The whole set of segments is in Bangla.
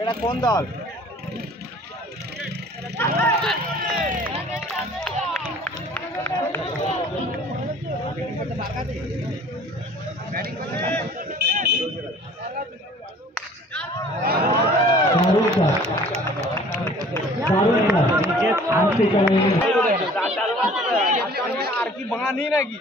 এটা কোন দল? আর কি বাঙালি নাকি?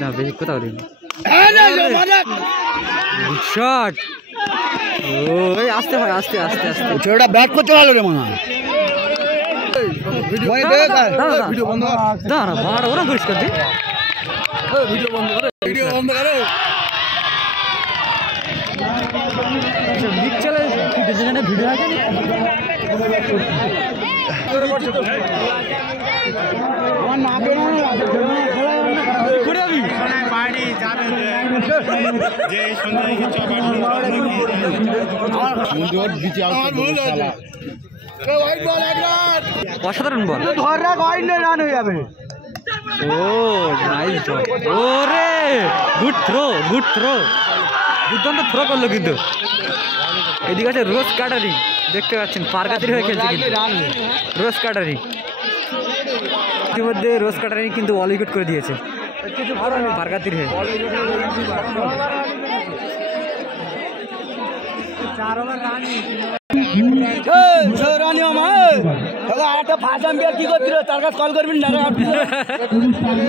না বেশি কোথাও দিন শট। ওই আসতে হয়, আস্তে আস্তে আস্তে ছেলেটা ব্যাট করতে ভালো রে মনে হয়। দাঁড়া ভাড়া ওরা করিস করতে ভিডিও বন্ধ করো। লিক চলে যেখানে ভিডিও আছে অসাধারণ বল। রান হয়ে যাবে। ও নাইস শট। ওরে গুড থ্রো, গুড থ্রো, দুর্দান্ত থ্রো করলো কিন্তু। এদিকে আছে রোজ কাটারি, দেখতে পাচ্ছেন পারগাতির হয়ে খেলছে কিন্তু রোজ কাটারি। ইতিমধ্যে রোজ কাটারি কিন্তু অল উইকেট করে দিয়েছে পারগাতির হয়ে। কি করছিল তার কাছে কল করবি না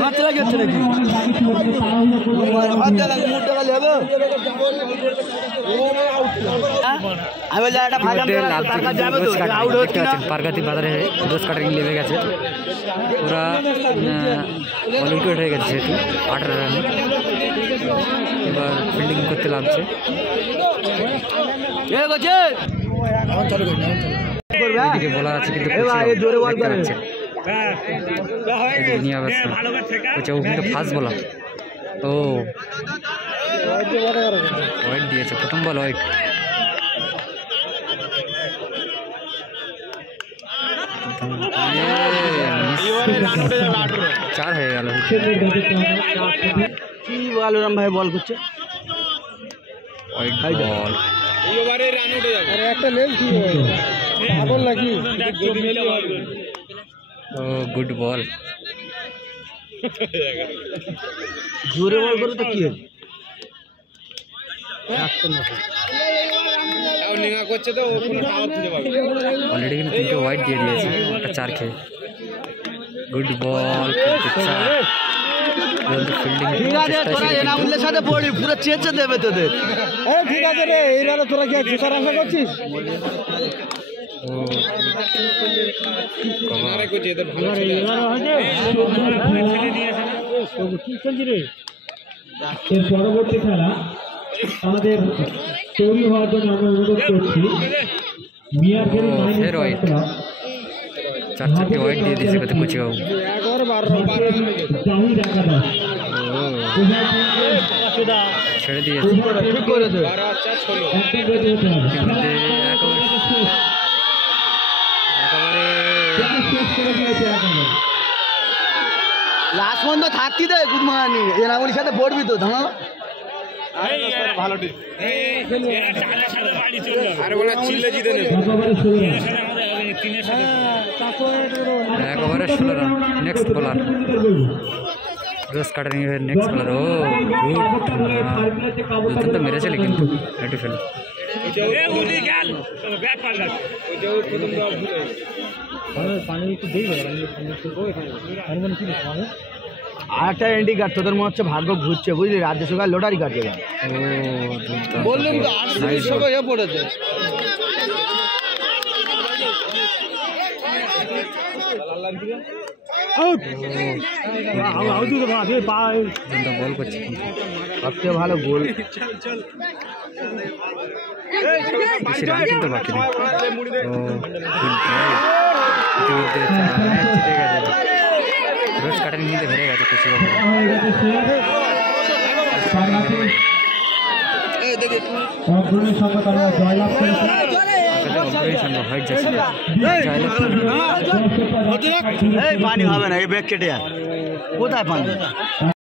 মাছ লাগে হচ্ছে নাকি পারগাতি বাজারে রোজ কাটারিং লেগে গেছে, ওরা অল উইকেট হয়ে গেছে যেহেতু 18 রানে। এবার ফিল্ডিং করতে লাগছে। এদিকে বলার আছে কিন্তু ও কিন্তু ফাস্ট বলার। ও ওয়াইড দিয়েছে, প্রথম বল ওয়াইড। চার হয়ে গেল। কি বল রাম ভাই বল করছে ওয়াইড বল। একটা লেল কি বল নাকি? ও গুড বল। জোরে বল করো তো কি অলরেডি কিন্তু 3টে ওয়াইড দিয়ে দিয়েছে, একটা 4 খেয়ে। Good ball, fielding. ঠিক আছে তোরা এনামুলের সাথে পড়ি, পুরো চেঁচে দেবে তোদের। ঠিক আছে রে, এইবারে তোরা কি জেতার আশা করছিস? পরবর্তী খেলা আমাদের তৈরি হওয়ার জন্য আমরা অনুরোধ করছি। চারটে ওয়াইড দিয়ে দিয়েছে কত কুচিবাবু। ছেড়ে দিয়েছে লাস্ট পর্যন্ত থাকতি দে। গুড মর্নিং এনামুলির সাথে পড়বি তো ধামা ভালো টিম। এক ওভারে 16 রান। নেক্সট বোলার রোজ কাটারিং এর নেক্সট বোলার। ও গুড, তো মেরেছিল কিন্তু হেঁটে ফেলে। আর একটা এন্টি কার্ড তোদের মনে হচ্ছে ভাগ্য ঘুরছে বুঝলি, রাজ্য সরকার লটারি কাটছে। বললাম তো আরসিবির সবাই পড়েছে। বল করছে সবচেয়ে ভালো গোল বেশি রান কিন্তু বাকি নেই। রোজ কাটানি নিতে হেরে গেছে কিছু পানি হবে না, এই ব্যাগ কেটে কোথায় পানি।